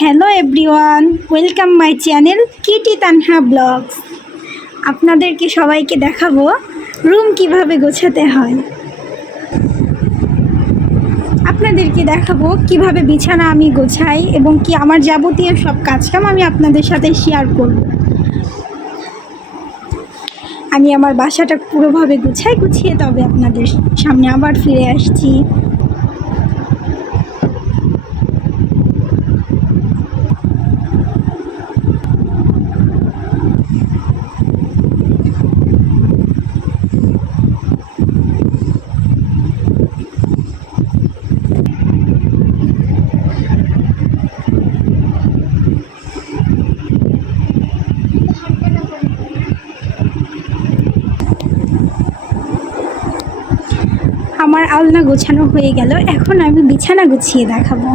Hello everyone, welcome my channel Kitty Tanha blogs. আপনাদেরকে সবাইকে দেখাবো রুম কিভাবে গোছাতে হয়। আপনাদেরকে দেখাবো কিভাবে বিছানা আমি গোছাই এবং কি আমার যাবতীয় সব কাজকাম আমি আপনাদের সাথে শেয়ার করব। আমি আমার বাসাটা পুরোভাবে গুছিয়ে তবে আপনাদের সামনে আবার ফিরে আসছি। আমার আলনা গোছানো হয়ে গেল, এখন আমি বিছানা গুছিয়ে দেখাবো।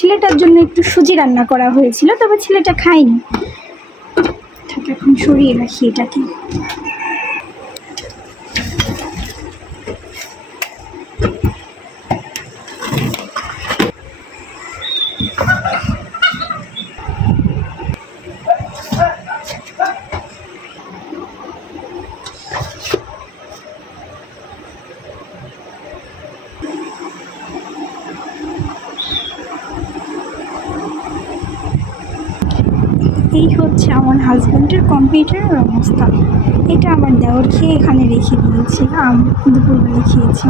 ছেলেটার জন্য একটু সুজি রান্না করা হয়েছিল, তবে ছেলেটা খায়নি। এখন সরিয়ে রাখি এটাকে। এই হচ্ছে আমার হাজব্যান্ডের কম্পিউটারের অবস্থা। এটা আমার দেওর খেয়ে এখানে রেখে দিয়েছে। দুপুরবেলা খেয়েছি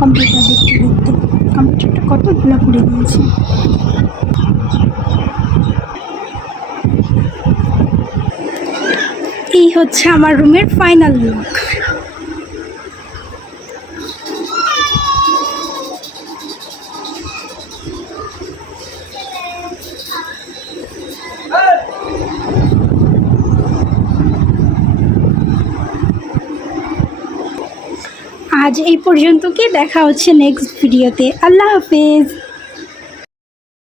কম্পিউটার দেখতে দেখতে। কম্পিউটারটা কত ধুলা করে দিয়েছে। এই হচ্ছে আমার রুমের ফাইনাল লুক। আজ এই পর্যন্ত, কি দেখা হচ্ছে নেক্সট ভিডিওতে। আল্লাহ হাফেজ।